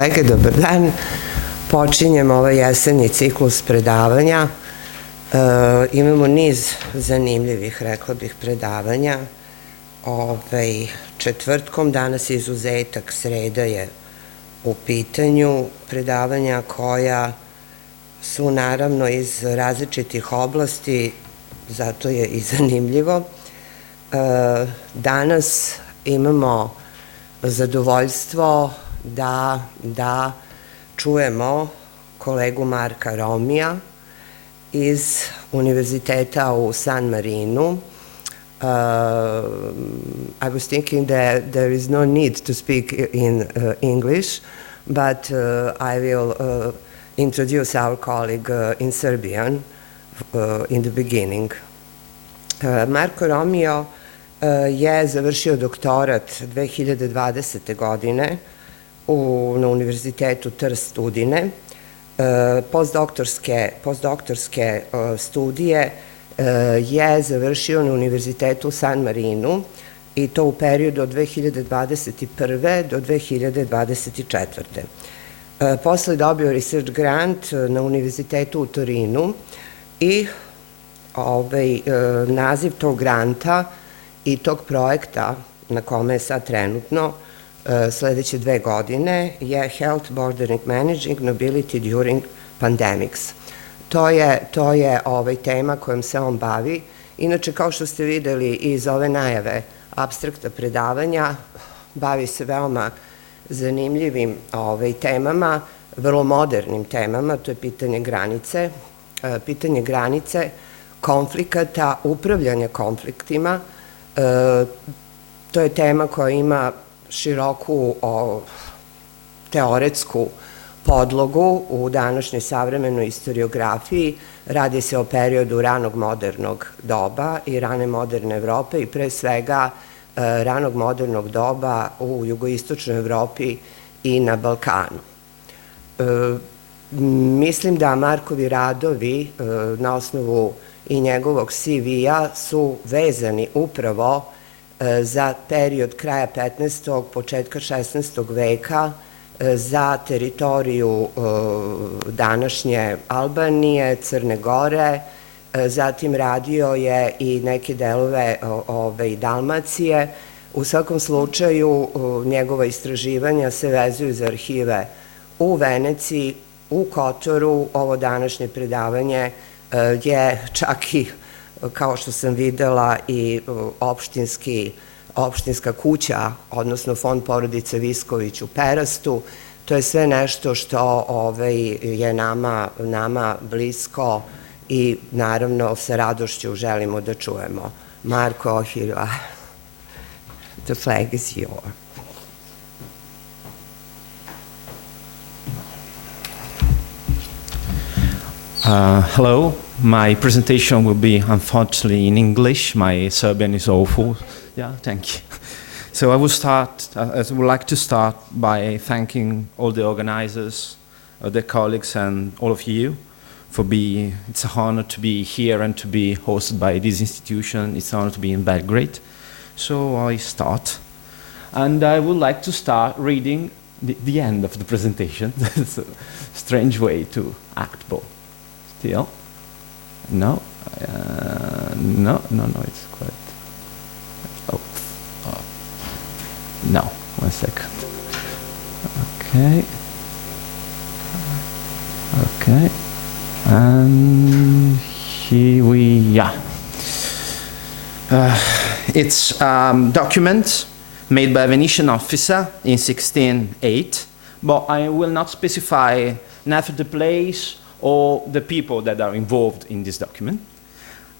Kolege, dobar dan. Počinjemo ovaj jesenji ciklus predavanja. Imamo niz zanimljivih, rekla bih, predavanja. Četvrtkom, danas je izuzetak, sreda je u pitanju, predavanja koja su naravno iz različitih oblasti, zato je i zanimljivo. Danas imamo zadovoljstvo da čujemo kolegu Marka Romija iz Univerziteta u San Marinu. I was thinking that there is no need to speak in English, but I will introduce our colleague in Serbian in the beginning. Marko Romio je završio doktorat 2020. godine na Univerzitetu Trst Udine. Postdoktorske studije je završio na Univerzitetu u San Marinu i to u periodu od 2021. do 2024. Posle dobio research grant na Univerzitetu u Torinu i naziv tog granta i tog projekta na kome je sad trenutno sledeće 2 godine je Health Bordering Managing Mobility During Pandemics. To je tema kojom se on bavi. Inače, kao što ste videli iz ove najave apstrakta predavanja, bavi se veoma zanimljivim temama, vrlo modernim temama, to je pitanje granice, konflikata, upravljanja konfliktima. To je tema koja ima široku teoretsku podlogu u današnjoj savremenoj istoriografiji. Radi se o periodu ranog modernog doba i rane moderne Evrope i pre svega ranog modernog doba u jugoistočnoj Evropi i na Balkanu. Mislim da Markovi radovi na osnovu i njegovog CV-a su vezani upravo za period kraja 15. početka 16. veka, za teritoriju današnje Albanije, Crne Gore, zatim radio je i neke delove Dalmacije. U svakom slučaju, njegova istraživanja se vezuju za arhive u Veneciji, u Kotoru. Ovo današnje predavanje je čak i, kao što sam videla, i opštinska kuća, odnosno fond porodice Visković u Perastu. To je sve nešto što je nama blisko i naravno sa radošću želimo da čujemo. Marko, the flag is yours. Hello, my presentation will be unfortunately in English. My Serbian is awful. Yeah, thank you. So I would like to start by thanking all the organizers, the colleagues and all of you for it's an honor to be here and to be hosted by this institution. It's an honor to be in Belgrade. So I start. And I would like to start reading the end of the presentation. It's a strange way to act, but still. No, it's quite. No, 1 second. Okay. And here it's a document made by a Venetian officer in 1608, but I will not specify neither the place or the people that are involved in this document.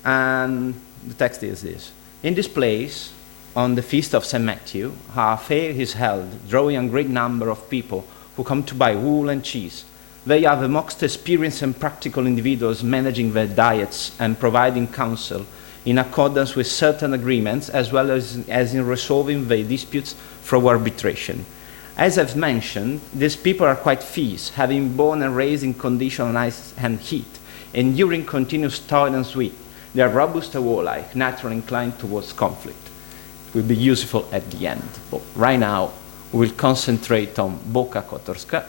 And the text is this. In this place, on the feast of St. Matthew, a fair is held, drawing a great number of people who come to buy wool and cheese. They are the most experienced and practical individuals managing their diets and providing counsel in accordance with certain agreements, as well as in resolving their disputes through arbitration. As I've mentioned, these people are quite fierce, having born and raised in conditions of ice and heat, enduring continuous toil and sweat. They are robust and warlike, naturally inclined towards conflict. It will be useful at the end. But right now, will concentrate on Boka Kotorska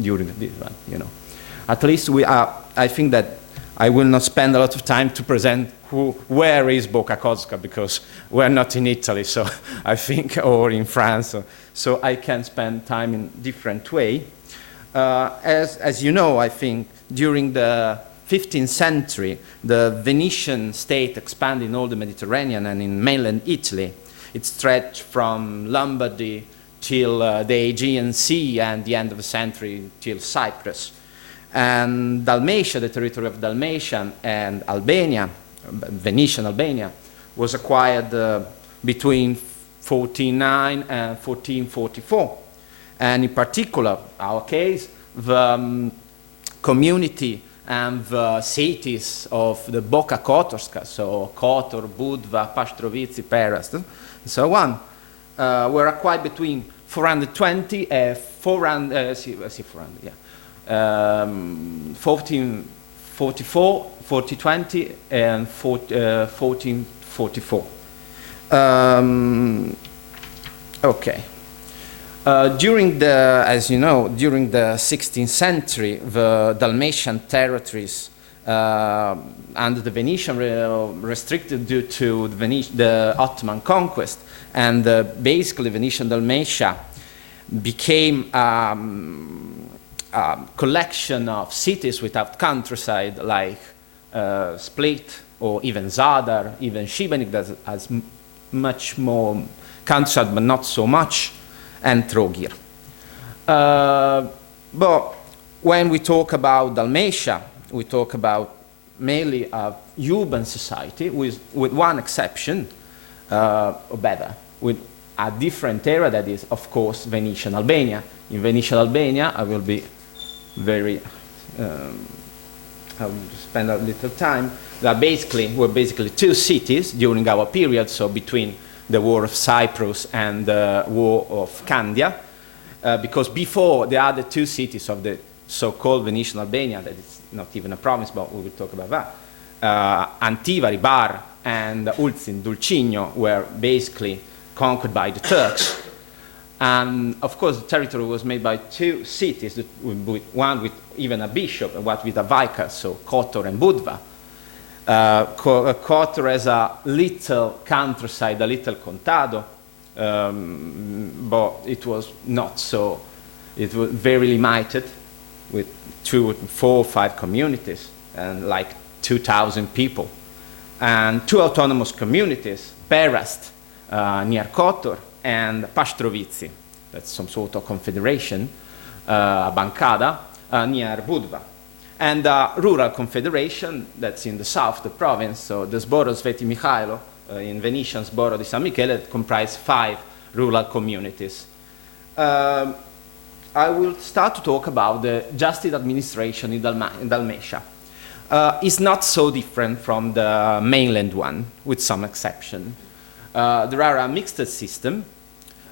during this one, you know. At least I think that I will not spend a lot of time to present where is Boka Kotorska, because we're not in Italy, so I think, or in France, so I can spend time in different way. As you know, I think during the 15th century, the Venetian state expanded in all the Mediterranean and in mainland Italy. It stretched from Lombardy till the Aegean Sea, and the end of the century till Cyprus. And Dalmatia, the territory of Dalmatia and Albania, Venetian Albania, was acquired between 1409 and 1444. And in particular, our case, the community and the cities of the Boka Kotorska, so Kotor, Budva, Pashtrovici, Perast, and so on, were acquired between 420 and 1444, 1420, and 1444. Okay. During the, as you know, during the 16th century, the Dalmatian territories under the Venetian restricted due to the Ottoman conquest, and basically Venetian Dalmatia became a collection of cities without countryside, like Split or even Zadar, even Šibenik that has much more countryside but not so much, and Trogir. But when we talk about Dalmatia, we talk about mainly a urban society with one exception, or better, with a different area that is, of course, Venetian Albania. In Venetian Albania, I will be very, I will spend a little time. There were basically two cities during our period, so between the War of Cyprus and the War of Candia, because before the other two cities of the so-called Venetian Albania, that is not even a province, but we will talk about that, Antivari, Bar, and Ulcin, Dulcineo, were basically conquered by the Turks. And of course, the territory was made by two cities, one with even a bishop and one with a vicar, so Kotor and Budva. Kotor has a little countryside, a little contado, but it was not so, it was very limited with 2, 4, 5 communities and like 2,000 people. And two autonomous communities, Perast near Kotor and Pashtrovici, that's some sort of confederation, Bancada, near Budva. And a rural confederation that's in the south, the province, so the Zboro Sveti Mihailo, in Venetian Zboro di San Michele, that comprise 5 rural communities. I will start to talk about the justice administration in Dalmatia. It's not so different from the mainland one, with some exception. There are a mixed system.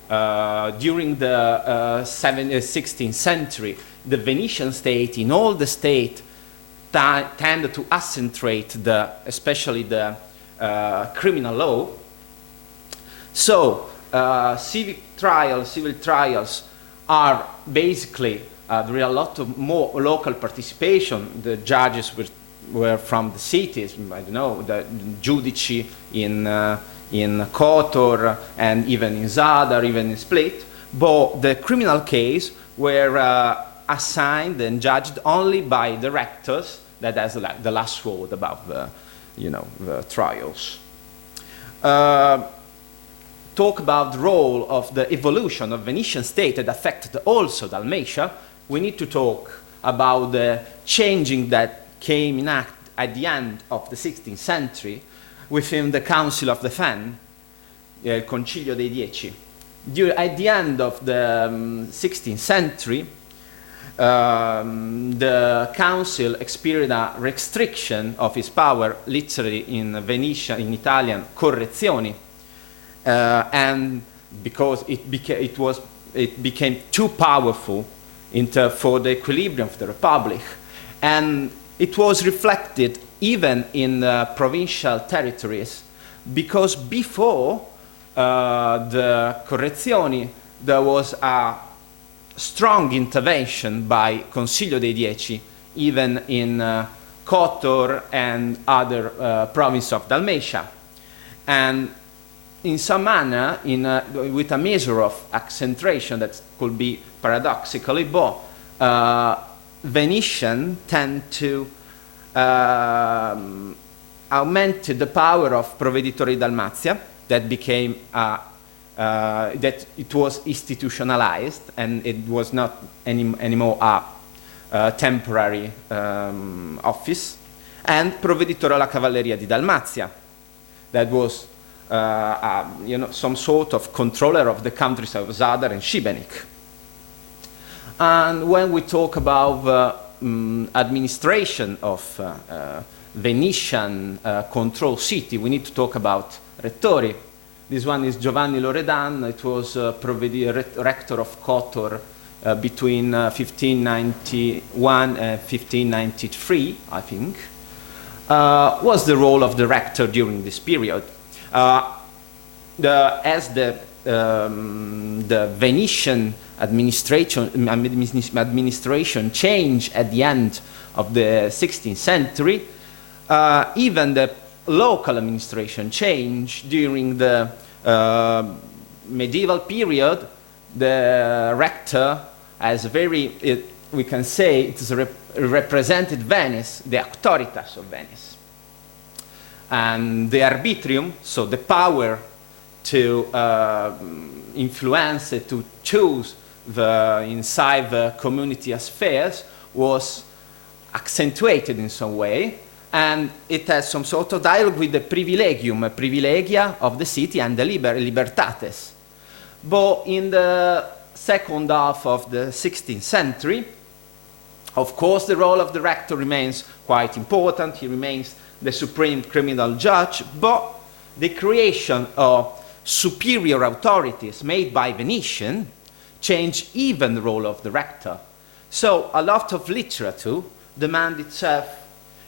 During the 16th century, the Venetian state, in all the state, tended to accentuate especially the criminal law. So civil trials are basically, there are a lot of more local participation. The judges were from the cities, I don't know, the Giudici in Kotor and even in Zadar, even in Split. But the criminal case were assigned and judged only by the rectors, that has the last word about the trials. Talk about the role of the evolution of Venetian state that affected also Dalmatia. We need to talk about the changing that came in act at the end of the 16th century within the Council of the Fen, il Concilio dei Dieci. At the end of the 16th century, the council experienced a restriction of its power, literally in Venetian, in Italian, correzioni, and because it became too powerful for the equilibrium of the Republic, and it was reflected even in provincial territories, because before the correzioni, there was a strong intervention by Consiglio dei Dieci, even in Kotor and other provinces of Dalmatia. And in some manner, with a measure of accentration that could be paradoxically, but Venetian tend to augment the power of Provveditore di Dalmazia, that became that it was institutionalized, and it was not anymore a temporary office, and Provveditore alla Cavalleria di Dalmazia, that was you know, some sort of controller of the countries of Zadar and Šibenik. And when we talk about the administration of Venetian control city, we need to talk about Rettori. This one is Giovanni Loredan. It was rector of Kotor between 1591 and 1593, I think. Was the role of the rector during this period. As the Venetian administration changed at the end of the 16th century, even the local administration changed during the medieval period. The rector has we can say it is represented Venice, the auctoritas of Venice. And the arbitrium, so the power to influence, to choose inside the community affairs, was accentuated in some way, and it has some sort of dialogue with the privilegia of the city and the libertates. But in the second half of the 16th century, of course, the role of the rector remains quite important. He remains the supreme criminal judge, but the creation of superior authorities made by Venetian changed even the role of the rector. So a lot of literature demanded itself.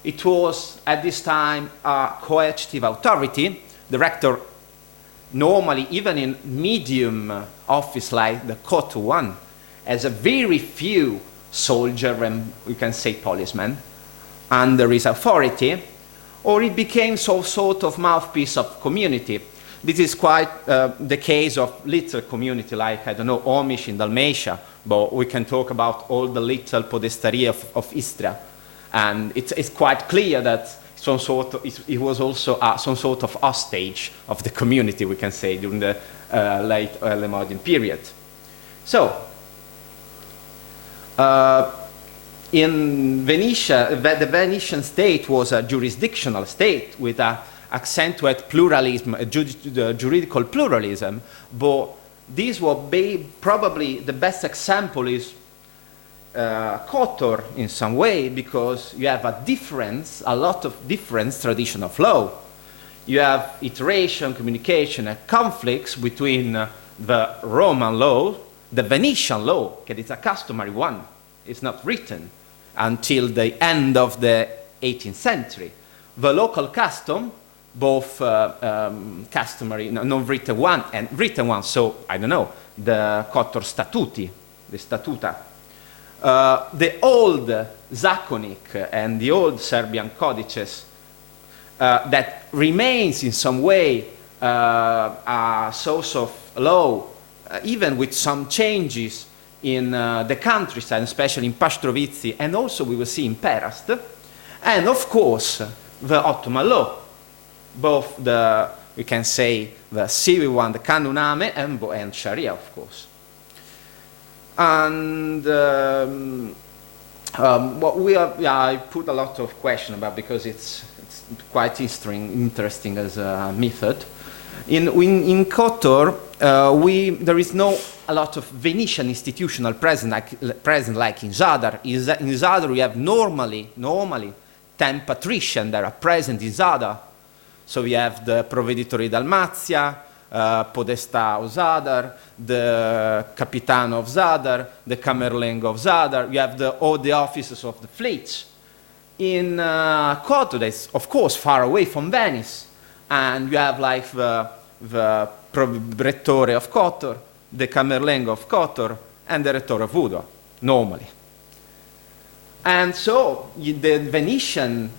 It was at this time a coercive authority. The rector normally, even in medium office like the Kotor one, has a very few soldier and we can say policemen under his authority, or it became some sort of mouthpiece of community. This is quite the case of little community like, I don't know, Amish in Dalmatia, but we can talk about all the little podestarie of Istria. And it's quite clear that it was also some sort of hostage of the community, we can say, during the late early modern period. So, in Venetia, the Venetian state was a jurisdictional state with an accentuated pluralism, juridical pluralism, but this will be probably the best example is Kotor in some way, because you have a lot of different tradition of law. You have iteration, communication, and conflicts between the Roman law, the Venetian law, that is a customary one. It's not written until the end of the 18th century. The local custom, both customary, non-written one and written one, so, I don't know, the Kotor Statuti, the Statuta, the old Zakonic and the old Serbian codices that remains in some way a source of law, even with some changes in the countryside, especially in Pastrovizzi, and also we will see in Perast, and of course the Ottoman law, both we can say the civil one, the Kanuname, and Sharia, of course. And what I put a lot of questions about because it's quite interesting as a method. In Kotor, there is a lot of Venetian institutional presence like in Zadar. In Zadar, we have normally 10 patricians that are present in Zadar. So we have the Provveditore di Dalmazia, Podesta of Zadar, the Capitano of Zadar, the Camerlengo of Zadar. We have all the officers of the fleets. In Kotor, that's of course far away from Venice, and you have like the Rettore of Kotor, the Camerlengo of Kotor, and the Retore of Udo, normally. And so the Venetian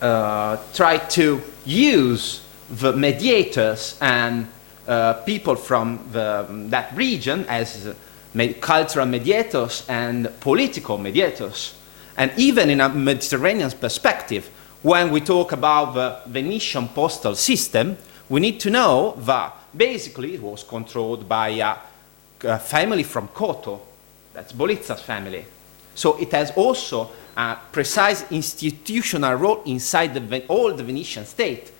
tried to use the mediators and people from that region as cultural mediators and political mediators. And even in a Mediterranean perspective, when we talk about the Venetian postal system, we need to know that basically it was controlled by a family from Koto, that's Bolizza's family. So it has also a precise institutional role inside all the Venetian state.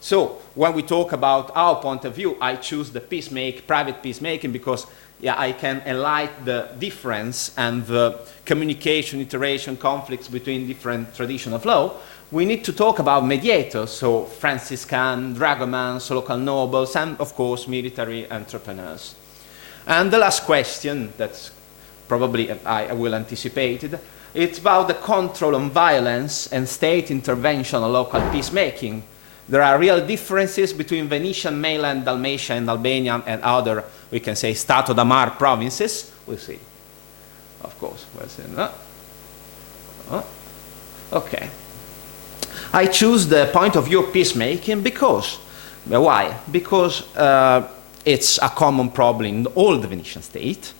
So when we talk about our point of view, I choose the private peacemaking because I can highlight the difference and the communication, iteration, conflicts between different traditions of law. We need to talk about mediators, so Franciscan, dragomans, local nobles, and of course military entrepreneurs. And the last question, that's probably I will anticipate it, it's about the control on violence and state intervention on local peacemaking. There are real differences between Venetian mainland, Dalmatia, and Albania and other, we can say, Stato da Mar provinces. We'll see. Of course, we'll see. Okay. I choose the point of view of peacemaking because, why? Because it's a common problem in all the Venetian state.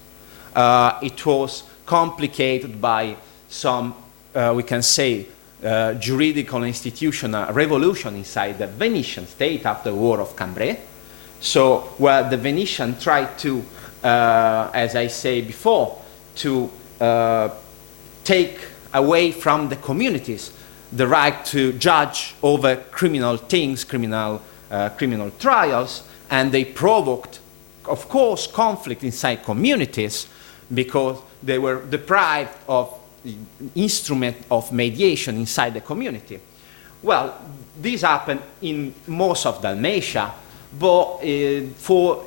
It was complicated by some, we can say, juridical and institutional revolution inside the Venetian state after the War of Cambrai. So where the Venetian tried to, as I say before, to take away from the communities the right to judge over criminal things, criminal trials, and they provoked, of course, conflict inside communities because they were deprived of the instrument of mediation inside the community. Well, this happened in most of Dalmatia, but for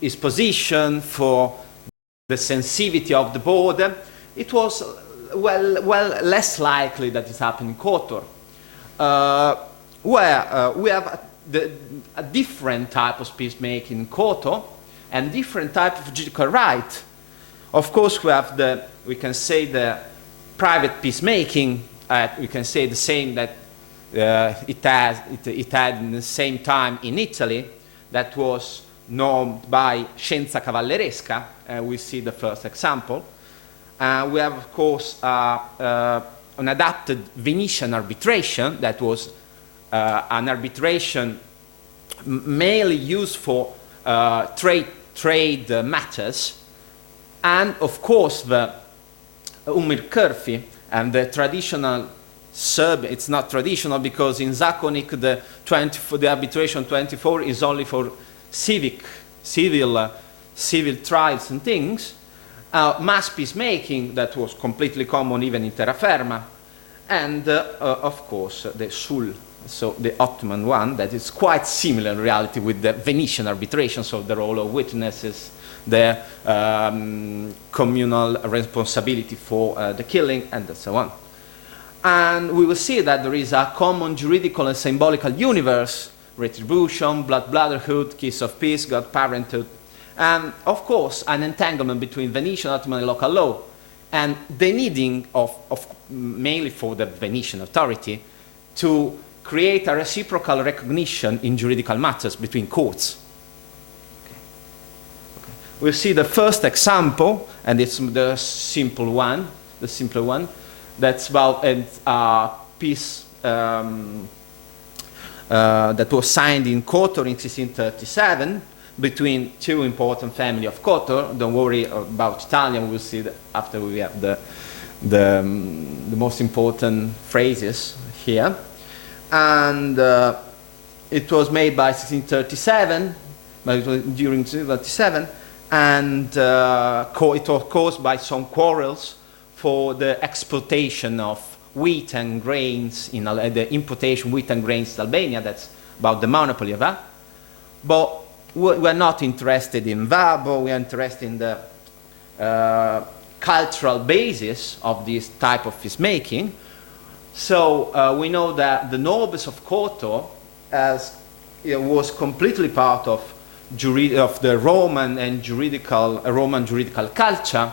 its position, for the sensitivity of the border, it was well less likely that it happened in Kotor, where we have a different type of peacemaking in Kotor and different type of judicial right. Of course, we have we can say the private peacemaking. We can say the same that it had in the same time in Italy. That was normed by Scienza Cavalleresca. We see the first example. We have, of course, an adapted Venetian arbitration that was an arbitration mainly used for trade matters. And, of course, the Umir Curfi and the traditional Serb, it's not traditional because in Zakonik the arbitration 24 is only for civil trials and things. Mass peacemaking, that was completely common even in terraferma, and of course the Sul, so the Ottoman one, that is quite similar in reality with the Venetian arbitration, so the role of witnesses, the communal responsibility for the killing, and so on. And we will see that there is a common juridical and symbolical universe, retribution, blood brotherhood, kiss of peace, God parenthood, and of course an entanglement between Venetian, Ottoman, and local law, and the needing of mainly for the Venetian authority to create a reciprocal recognition in juridical matters between courts. Okay. We'll see the first example, and it's the simple one, that's about a peace that was signed in Kotor in 1637 between two important families of Kotor. Don't worry about Italian, we'll see that after we have the most important phrases here. And it was made by 1637, but it was during 1637, and it was caused by some quarrels for the exportation of wheat and grains, the importation wheat and grains to Albania. That's about the monopoly of that. But we're not interested in that, but we are interested in the cultural basis of this type of peacemaking. So we know that the nobles of Kotor was completely part of Roman and Roman juridical culture.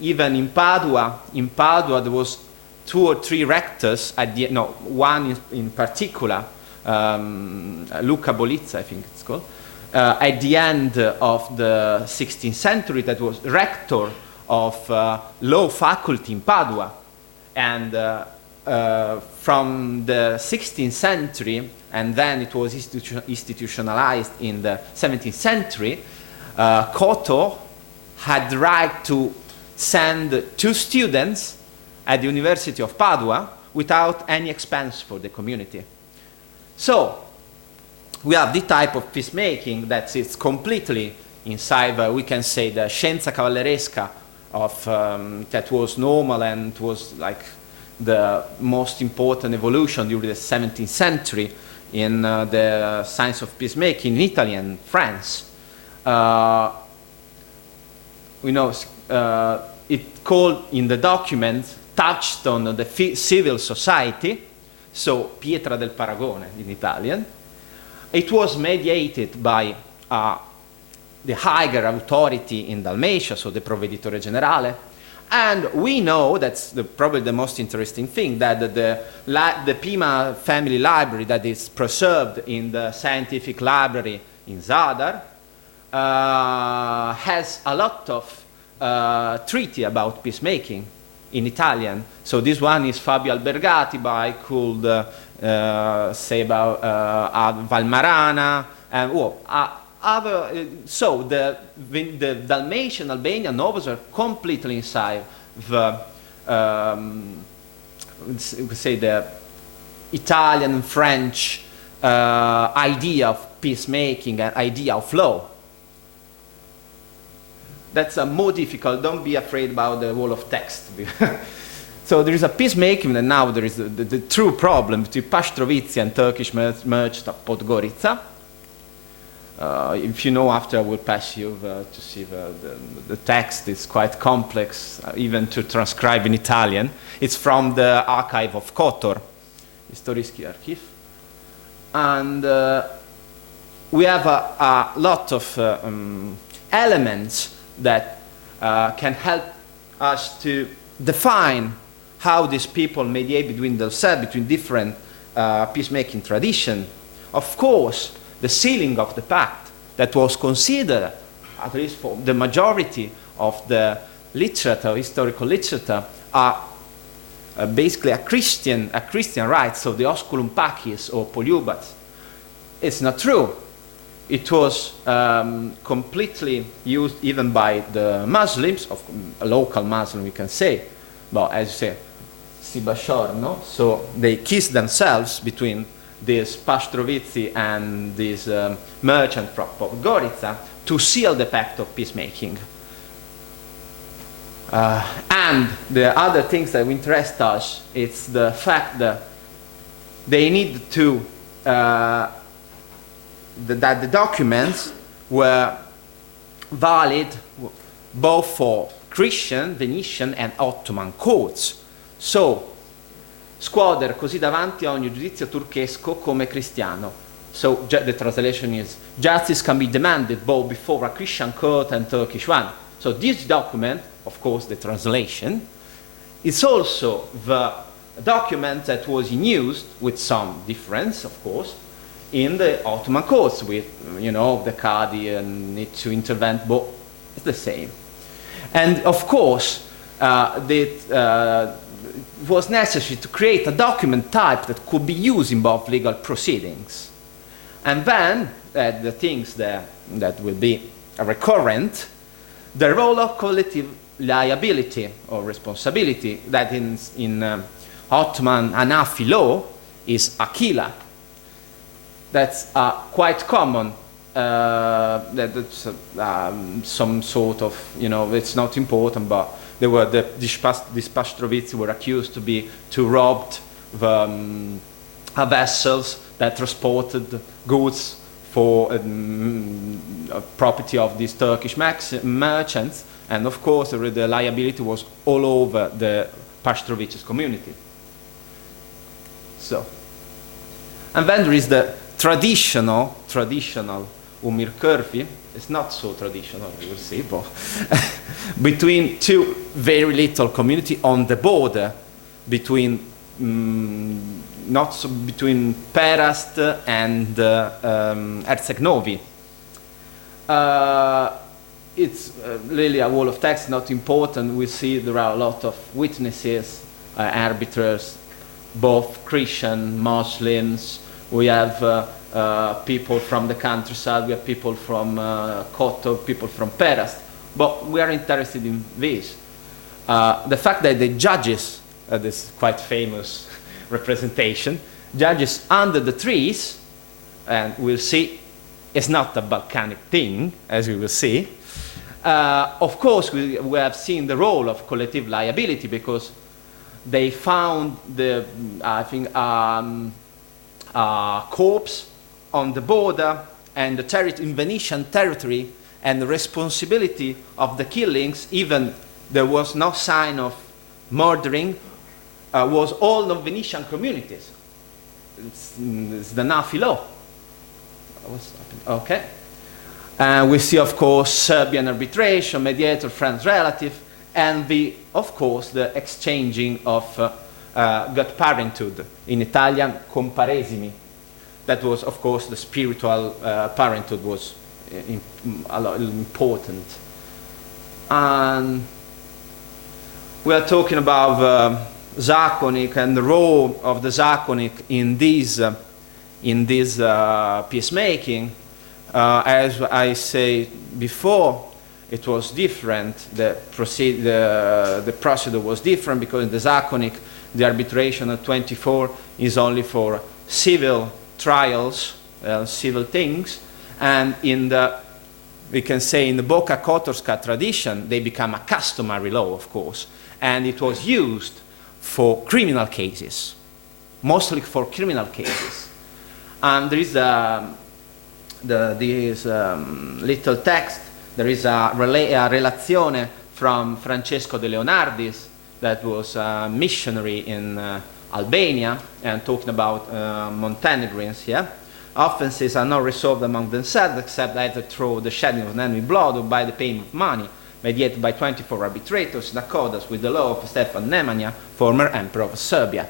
Even in Padua, there was 2 or 3 rectors one in particular, Luca Bolizza, I think it's called, at the end of the 16th century, that was rector of law faculty in Padua. And from the 16th century, and then it was institutionalized in the 17th century, Koto had the right to send 2 students at the University of Padua without any expense for the community. So we have the type of peacemaking that sits completely inside, we can say, the scienza cavalleresca of that was normal and was like the most important evolution during the 17th century in the science of peacemaking in Italy and France. We know it called in the document touchstone of the civil society, so pietra del paragone in Italian. It was mediated by the higher authority in Dalmatia, so the Provveditore Generale. And we know, that's probably the most interesting thing, that the Pima family library that is preserved in the scientific library in Zadar has a lot of treaty about peacemaking in Italian. So this one is Fabio Albergati, but I could say about Valmarana, and so the Dalmatian Albanian novels are completely inside the, say, the Italian and French idea of peacemaking and idea of law. That's more difficult. Don't be afraid about the wall of text. So there is a peacemaking, and now there is the true problem between Pastrovizzi and Turkish merchant of Podgorica. If you know, after I will pass you to see the text. It's quite complex, even to transcribe in Italian. It's from the archive of Kotor, Istorijski archiv. And we have a lot of elements that can help us to define how these people mediate between themselves, between different peacemaking traditions. Of course, the sealing of the pact that was considered, at least for the majority of the literature, historical literature, are basically a Christian rite, so the osculum pacis or poliubats. It's not true. It was completely used even by the Muslims, of a local Muslim we can say, but as you say, Sibashor, no? So they kiss themselves between this Pastrovizzi and this merchant from Podgorica to seal the pact of peacemaking. And the other things that interest us, it's the fact that they need to, that the documents were valid both for Christian, Venetian and Ottoman courts. So, scuotere così davanti a ogni giudizio turchesco come cristiano. So the translation is, justice can be demanded both before a Christian court and Turkish one. So this document, of course the translation, is also the document that was in use, with some difference of course, in the Ottoman courts with, you know, the Qadi and need to intervene, but it's the same. And of course, it was necessary to create a document type that could be used in both legal proceedings. And then, the things that will be recurrent, the role of collective liability or responsibility that in Ottoman Hanafi law is akila. That's quite common. That's some sort of, you know, it's not important, but there were these Pastrovizzi were accused to robbed the vessels that transported goods for property of these Turkish merchants, and of course the liability was all over the Pastrovicci's community. So, and then there is the traditional Umir Curvi. It's not so traditional, you will see, but between two very little community on the border between between Perast and Herceg-Novi. It's really a wall of text, not important. We see there are a lot of witnesses, arbiters, both Christian, Muslims. We have people from the countryside, we have people from Koto, people from Perast. But we are interested in this. The fact that the judges, this quite famous representation, judges under the trees, and we'll see, it's not a volcanic thing, as we will see. Of course, we have seen the role of collective liability because they found the, I think, corpse on the border and the in Venetian territory, and the responsibility of the killings, even there was no sign of murdering, was all of Venetian communities. It's the Nafi law. Okay. We see, of course, Serbian arbitration, mediator, friends, relative, and of course, the exchanging of gut parenthood, in Italian, comparesimi. That was, of course, the spiritual parenthood was important. And we are talking about Zakonik and the role of the Zakonik in this peacemaking. As I said before, it was different. The procedure was different because in the Zakonik, the arbitration at 24 is only for civil trials, civil things, and in the, we can say in the Boka Kotorska tradition, they become a customary law, of course, and it was used for criminal cases, mostly for criminal cases. And there is this little text, there is a relazione from Francesco de Leonardis, that was a missionary in Albania, and talking about Montenegrins here. Offenses are not resolved among themselves except either through the shedding of enemy blood or by the payment of money, mediated by 24 arbitrators in accordance with the law of Stefan Nemanja, former emperor of Serbia.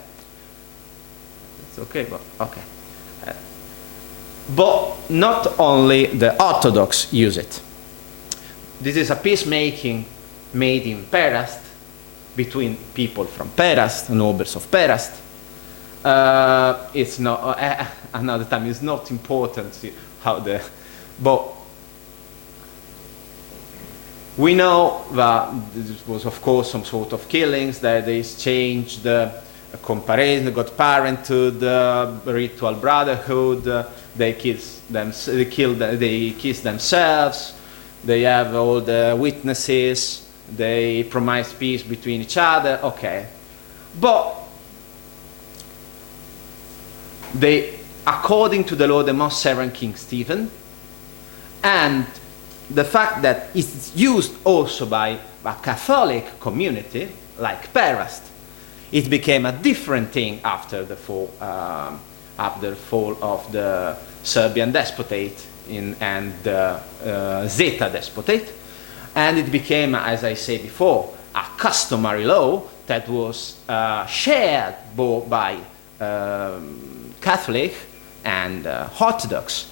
It's okay, but okay. But not only the Orthodox use it. This is a peacemaking made in Perast between people from Perast, nobles of Perast. It's not, another time, it's not important how the, but we know that this was, of course, some sort of killings, that they exchanged the comparison, got parenthood, ritual brotherhood, they kiss themselves, they have all the witnesses, they promise peace between each other, okay. But they, according to the law, they must sever King Stephen, and the fact that it's used also by a Catholic community, like Perast, it became a different thing after the fall of the Serbian despotate and the Zeta despotate, and it became, as I said before, a customary law that was shared both by Catholic and Orthodox,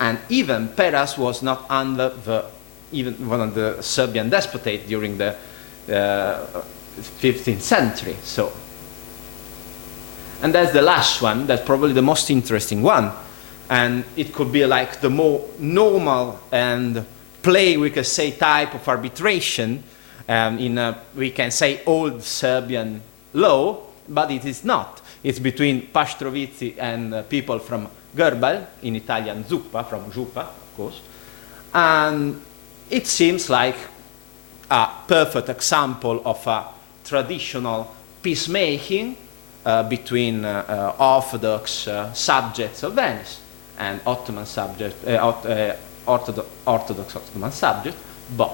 and even Perast was not under even one of the Serbian despotate during the 15th century. So, and that's the last one. That's probably the most interesting one, and it could be like the more normal and play, we could say, type of arbitration in a, we can say, old Serbian law, but it is not. It's between Paštrovici and people from Gerbal, in Italian Zuppa, from Župa, of course. And it seems like a perfect example of a traditional peacemaking between Orthodox subjects of Venice and Ottoman subject, Orthodox Ottoman subject, but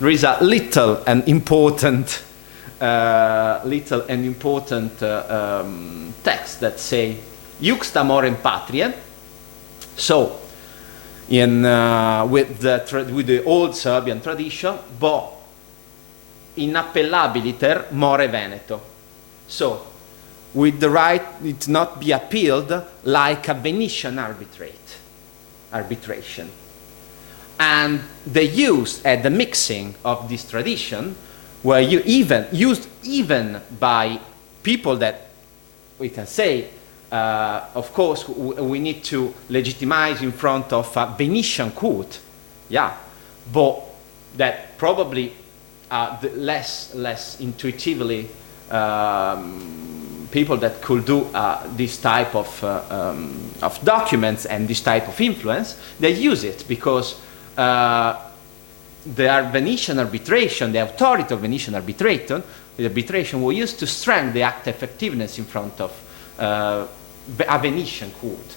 there is a little and important text that say "Iuxta morem patriae." So with the old Serbian tradition, but inappellabiliter more Veneto. So, with the right it not be appealed like a Venetian arbitration. And the use and the mixing of this tradition were used even by people that we can say, of course, we need to legitimize in front of a Venetian court, yeah, but that probably less intuitively people that could do this type of documents and this type of influence, they use it because the Venetian arbitration, the authority of Venetian arbitration, the arbitration was used to strengthen the act effectiveness in front of a Venetian court.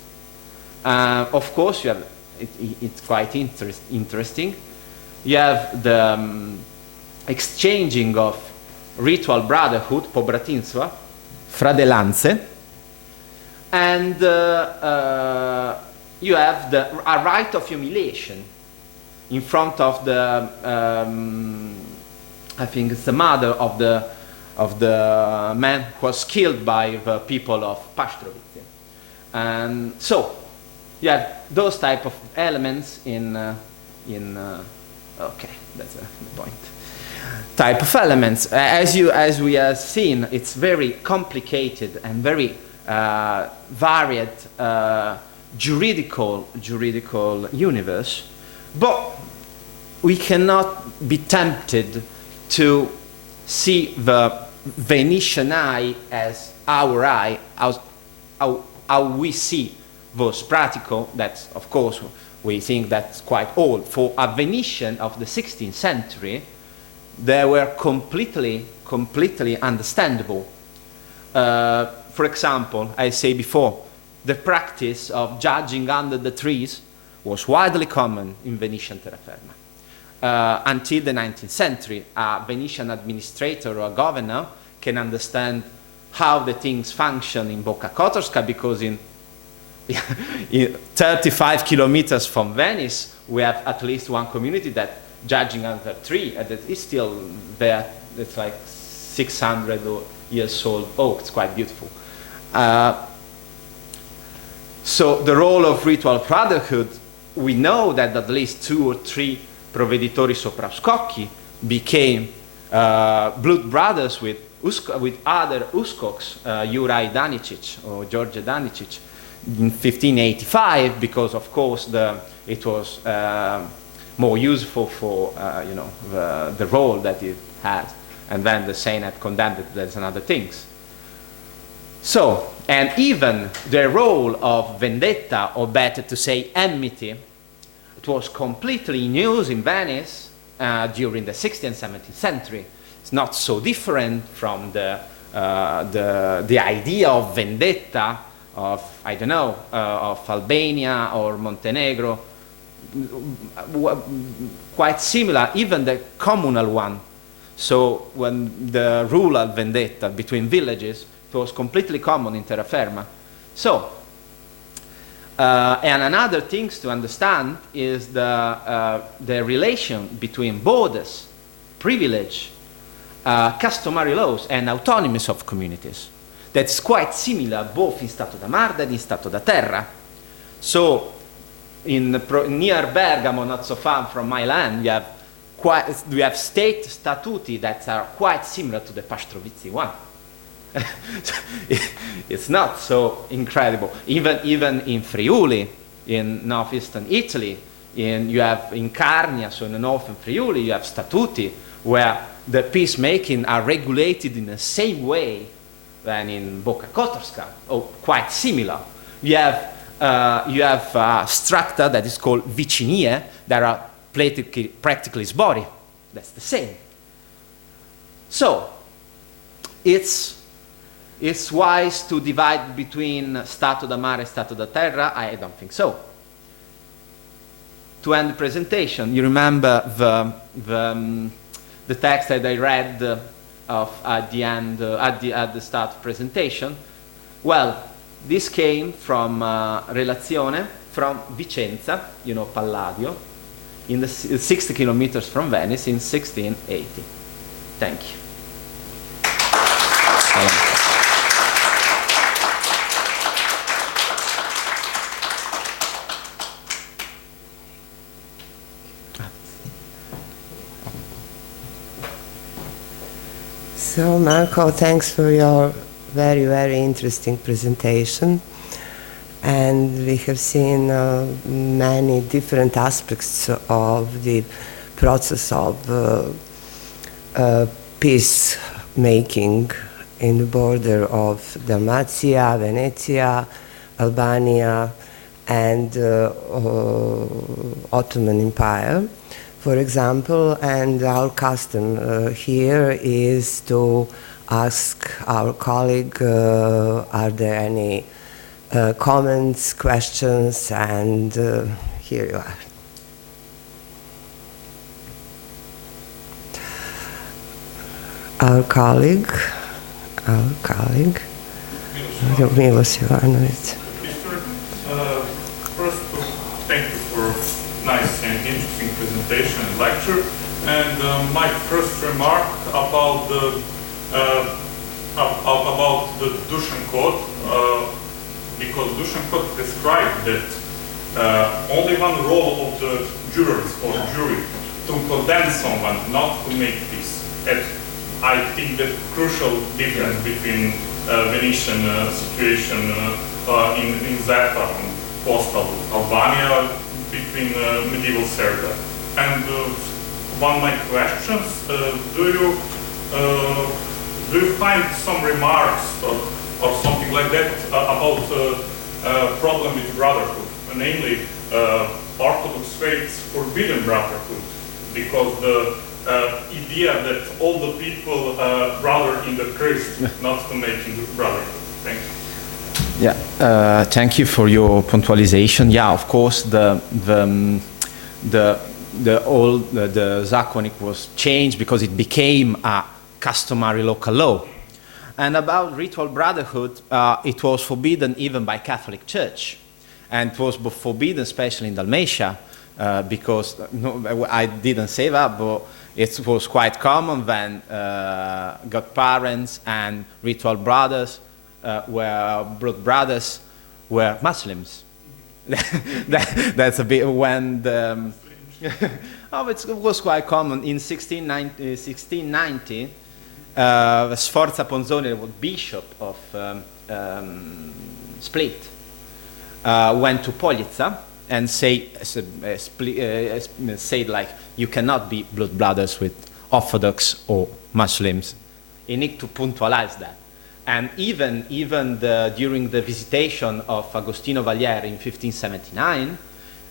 Of course, you have, it's quite interesting. You have the exchanging of ritual brotherhood, pobratinstva, fratellanze, and you have a rite of humiliation in front of the, I think it's the mother of the man who was killed by the people of Pashtrovice. And so, you have those type of elements okay, that's the point. Type of elements. As we have seen, it's very complicated and very varied juridical universe, but we cannot be tempted to see the Venetian eye as our eye, how we see those practical. That's, of course, we think that's quite old. For a Venetian of the 16th century, they were completely understandable. For example, I say before, the practice of judging under the trees was widely common in Venetian terraferma. Until the 19th century, a Venetian administrator or a governor can understand how the things function in Boka Kotorska, because in 35 kilometers from Venice, we have at least one community that judging under a tree, and that is still there. It's like 600 years old oak. It's quite beautiful. So the role of ritual brotherhood, we know that at least 2 or 3 provveditori soprascocchi became blood brothers with other uskoks, Juraj Danicic or George Danicic, in 1585, because of course it was more useful for the role that it had, and then the Senate condemned it as another things. So, and even the role of vendetta, or better to say enmity, it was completely in use in Venice during the 16th and 17th century. It's not so different from the idea of vendetta of, I don't know, of Albania or Montenegro. Quite similar, even the communal one. So when the rural vendetta between villages, it was completely common in terraferma. So, and another thing to understand is the relation between borders, privilege, customary laws, and autonomies of communities. That's quite similar both in Stato da Mare and in Stato da Terra. So, near Bergamo, not so far from my land, we have state statuti that are quite similar to the Pastrovizzi one. It's not so incredible. Even in Friuli, in northeastern Italy, you have in Carnia, so in the northern Friuli, you have statuti where the peacemaking are regulated in the same way than in Boka Kotorska, or quite similar. You have strata that is called vicinie that are practically sbori. That's the same. So, it's wise to divide between Stato da Mare and Stato da Terra? I don't think so. To end the presentation, you remember the text that I read at the end, at the start of presentation? Well, this came from Relazione from Vicenza, you know, Palladio, in the 60 kilometers from Venice in 1680. Thank you. So, Marco, thanks for your very, very interesting presentation. And we have seen many different aspects of the process of peacemaking in the border of Dalmatia, Venezia, Albania, and Ottoman Empire, for example. And our custom here is to ask our colleague, are there any comments, questions, and here you are. Our colleague, Milos Jovanovic. First, thank you for nice and interesting presentation and lecture. And my first remark about the Dusan Code, because Dusan Code prescribed that only one role of the jurors or jury to condemn someone, not to make peace. And I think the crucial difference between Venetian situation in Zeta and coastal Albania, between medieval Serbia. And one of my questions, do you find some remarks or something like that about problem with brotherhood, namely Orthodox faiths forbidden brotherhood, because the idea that all the people brother in the Christ, not to make in the brotherhood. Thank you. Yeah, thank you for your punctualization. Yeah, of course, the Zakonic was changed because it became a customary local law. And about ritual brotherhood, it was forbidden even by Catholic Church. And it was forbidden especially in Dalmatia, because, no, I didn't say that, but it was quite common when godparents and ritual brothers blood brothers were Muslims. That's a bit when the... oh, it was quite common. In 1690, Sforza Ponzone, the bishop of Split, went to Polizza and said like, you cannot be blood brothers with Orthodox or Muslims. You need to punctualize that. And even during the visitation of Agostino Valieri in 1579,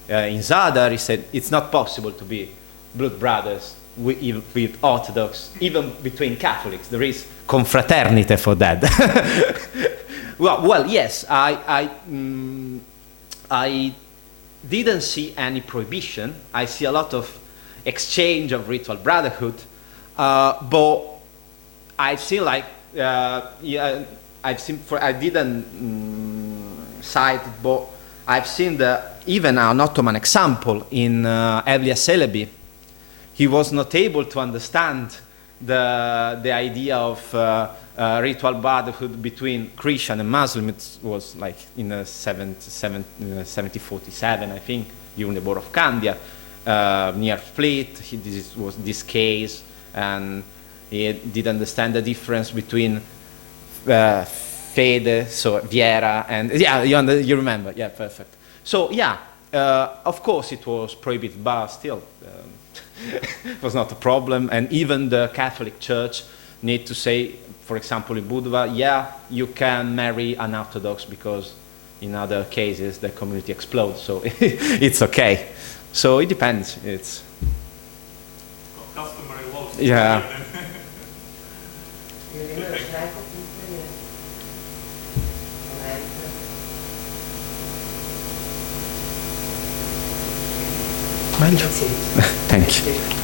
in Zadar, he said it's not possible to be blood brothers with Orthodox, even between Catholics. There is confraternite for that. well, yes, I didn't see any prohibition. I see a lot of exchange of ritual brotherhood, but I've seen like, yeah, I didn't cite it, but I've seen even an Ottoman example in Evliya Celebi. He was not able to understand the idea of ritual brotherhood between Christian and Muslim. It was like in 1747, I think, during the War of Candia, near Split. This was this case, and he did understand the difference between fede, so Viera, and yeah, you remember, yeah, perfect. So yeah, of course it was prohibited, but still it was not a problem. And even the Catholic Church need to say, for example, in Budva, yeah, you can marry an Orthodox because in other cases the community explodes, so it's okay. So it depends. It's customary laws. Yeah. Thank you.